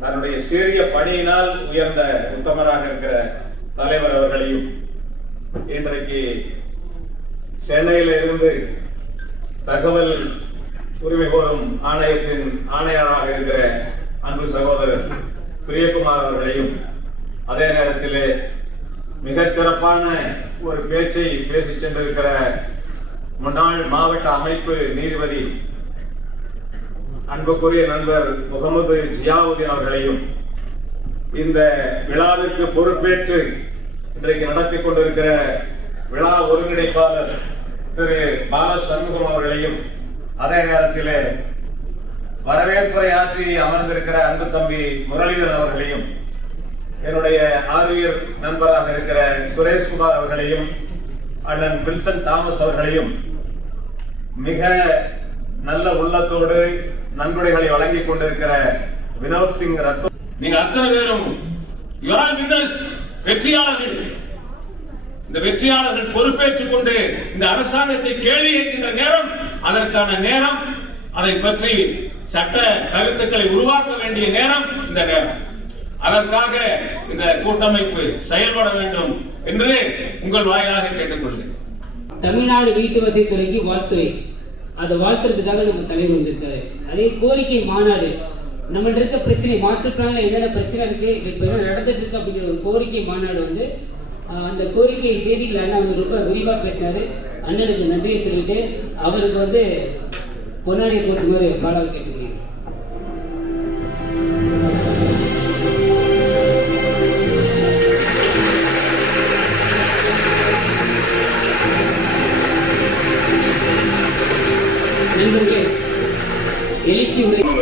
தன்னுடைய சீரிய பணியினால் உயர்ந்த உத்தமராக இருக்கிற தலைவர் அவர்களையும் இன்றைக்கு சென்னையில் இருந்து தகவல் உரிமை கோரும் ஆணையத்தின் ஆணையராக இருக்கிற அன்பு சகோதரர் பிரியகுமார் அவர்களையும் அதே நேரத்தில் மிகச்சிறப்பான ஒரு பேச்சை பேசி சென்றிருக்கிற முன்னாள் மாவட்ட அமைப்பு நீதிபதி அன்புக்குரிய நண்பர் முகமது ஜியாவுதீன் அவர்களையும் இந்த விழாவிற்கு பொறுப்பேற்று இன்றைக்கு நடத்தி கொண்டிருக்கிற விழா ஒருங்கிணைப்பாளர் திரு பால சண்முகம் அவர்களையும் அதே நேரத்தில் வரவேற்புரை ஆற்றி அமர்ந்திருக்கிற அன்பு தம்பி முரளிதரன் அவர்களையும் என்னுடைய ஆர்வியர் நண்பராக இருக்கிற சுரேஷ்குமார் அவர்களையும் அண்ணன் வில்சன் தாமஸ் அவர்களையும் மிக நல்ல உள்ளத்தோடு நன்கொடைகளை வழங்கிக் கொண்டிருக்கிற வினோத் சிங் ரத்தோ, நீங்க அத்தனை பேரும் வெற்றியாளர்கள். இந்த வெற்றியாளர்கள் பொறுப்பேற்றுக் கொண்டு இந்த அரசாங்கத்தை கேள்வி கேட்கின்ற நேரம், அதற்கான நேரம், அதை பற்றி சட்ட கருத்துக்களை உருவாக்க வேண்டிய நேரம் இந்த நேரம். அதற்காக இந்த கூட்டமைப்பு செயல்பட வேண்டும் என்று உங்கள் வாயிலாக கேட்டுக்கொள்கிறேன். தமிழ்நாடு வீட்டு வசதித்துறைக்கு வாழ்த்துறை, அதை வாழ்த்துறதுக்காக நம்ம தலைவர் வந்திருக்காரு. அதே கோரிக்கை மாநாடு, நம்மள்ட்ட இருக்க பிரச்சனை, மாஸ்டர் பிளான்ல என்னென்ன பிரச்சனை இருக்கு, இப்போ என்ன நடந்துட்டு இருக்கு அப்படிங்கிற ஒரு கோரிக்கை மாநாடு வந்து அந்த கோரிக்கை செய்திகள் அண்ணா வந்து ரொம்ப விரிவாக பேசினாரு. அண்ணனுக்கு நன்றியை சொல்லிட்டு அவருக்கு வந்து பொன்னாடியை போட்டு மாதிரி பாலாவை கேட்டுக்கிறேன்.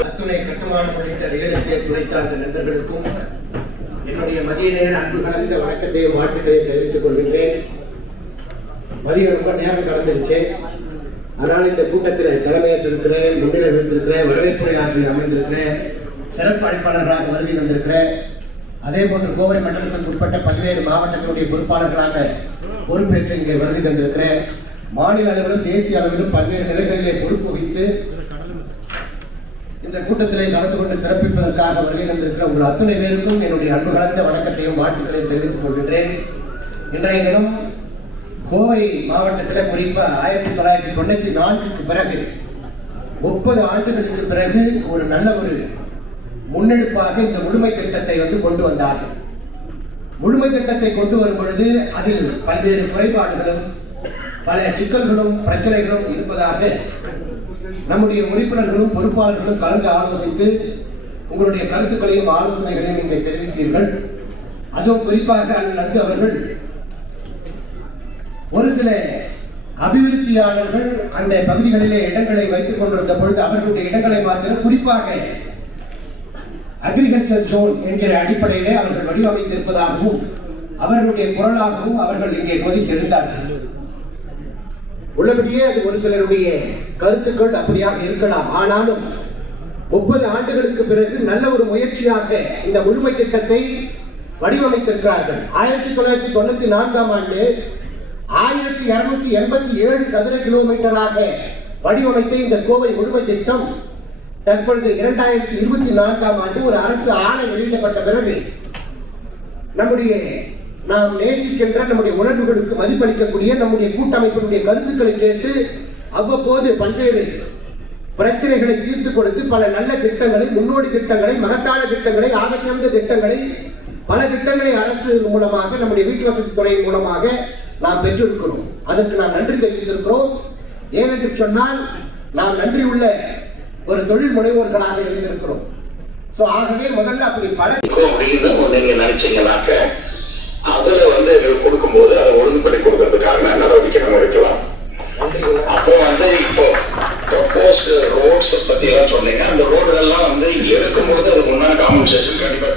அத்துணை கட்டுமானம் உள்ளிட்ட ரியல் எஸ்டேட் துறை சார்ந்த நண்பர்களுக்கும் என்னுடைய மதிய நேர அன்பு கலந்த வணக்கத்தையும் வாழ்த்துக்களையும் தெரிவித்துக் கொள்கின்றேன். மதியம் ரொம்ப நேரம் கடந்துருச்சு. அதனால் இந்த கூட்டத்தில் தலைமையேற்றிருக்கிறேன், முன்னிலை வைத்திருக்கிறேன், வரவேற்புரை ஆற்றி அமைந்திருக்கிறேன், சிறப்பு அழைப்பாளர்களாக வருகை வந்திருக்கிறேன். அதே போன்று கோவை மண்டலத்திற்கு உட்பட்ட பல்வேறு மாவட்டத்தினுடைய பொறுப்பாளர்களாக பொறுப்பேற்று இங்கே வருகை தந்திருக்கிறேன். மாநில அளவிலும் தேசிய அளவிலும் பல்வேறு நிலைகளிலே பொறுப்பு வகித்து இந்த கூட்டத்திலே கலந்து கொண்டு சிறப்பிப்பதற்காக வருகை தந்திருக்கிற உங்கள் அத்தனை பேருக்கும் என்னுடைய அன்பு கலந்த வணக்கத்தையும் வாழ்த்துக்களையும் தெரிவித்துக் கொள்கின்றேன். இன்றைய தினம் கோவை மாவட்டத்தில் குறிப்பாக 1994 பிறகு 30 ஆண்டுகளுக்கு பிறகு ஒரு நல்ல ஒரு முன்னெடுப்பாக இந்த முழுமை திட்டத்தை வந்து கொண்டு வந்தார்கள். முழுமை திட்டத்தை கொண்டு வரும் பொழுது அதில் பல்வேறு குறைபாடுகளும் பல சிக்கல்களும் பிரச்சனைகளும் இருப்பதாக நம்முடைய உறுப்பினர்களும் பொறுப்பாளர்களும் கலந்து ஆலோசித்து உங்களுடைய கருத்துக்களையும் ஆலோசனைகளையும் நீங்கள் தெரிவித்தீர்கள். அதுவும் குறிப்பாக நந்து அவர்கள் ஒரு சில அபிவிருத்தியாளர்கள் அந்த பகுதிகளிலே இடங்களை வைத்துக் கொண்டிருந்த பொழுது அவர்களுடைய இடங்களை மாத்திரம் குறிப்பாக அக்ரிகல்ச்சர் ஜோன் என்கிற அடிப்படையிலே அவர்கள் வடிவமைத்திருப்பதாகவும் அவர்களுடைய குரலாகவும் அவர்கள் இங்கே கொதித்தெழுந்தார்கள். உள்ளபடியே அது ஒரு சிலருடைய கருத்துக்கள் அப்படியாக இருக்கலாம். ஆனாலும் 30 ஆண்டுகளுக்கு பிறகு நல்ல ஒரு முயற்சியாக இந்த முழுமை திட்டத்தை வடிவமைத்திருக்கிறார்கள். 1994 ஆண்டு 1287 சதுர கிலோமீட்டராக வடிவமைத்த இந்த கோவை முழுமை திட்டம் தற்பொழுது 2024 ஆண்டு ஒரு அரசு ஆணை வெளியிடப்பட்ட பிறகு நம்முடைய நாம் நேசிக்கின்ற நம்முடைய உணர்வுகளுக்கு மதிப்பளிக்கக்கூடிய நம்முடைய கூட்டமைப்பினுடைய கருத்துக்களை கேட்டு அவ்வப்போது பல்வேறு பிரச்சனைகளை தீர்த்து கொடுத்து பல நல்ல திட்டங்களை, முன்னோடி திட்டங்களை, மகத்தான திட்டங்களை, ஆகச்சிறந்த திட்டங்களை, பல திட்டங்களை அரசு மூலமாக நம்முடைய வீட்டு வசதி துறையின் மூலமாக நாம் பெற்றிருக்கிறோம். அதற்கு நாம் நன்றி தெரிவித்திருக்கிறோம். ஏனென்று சொன்னால் நாம் நன்றி உள்ள ஒரு தொழில் முனைவோர்களாக இருந்திருக்கிறோம். ஆகவே முதல்ல அப்படி பல அப்படின்னு நினைச்சீங்கன்னாக்க அதுல வந்து கொடுக்கும் போது அதை ஒழுங்குபடி கொடுக்கறதுக்கான நடவடிக்கை நம்ம எடுக்கலாம். அப்போ வந்து இப்போ ரோட்ஸ் பத்தி எல்லாம் சொன்னீங்க. அந்த ரோடுகள்லாம் வந்து எடுக்கும் போது அதுக்கு முன்னாடி காம்பன்சேஷன் கண்டிப்பா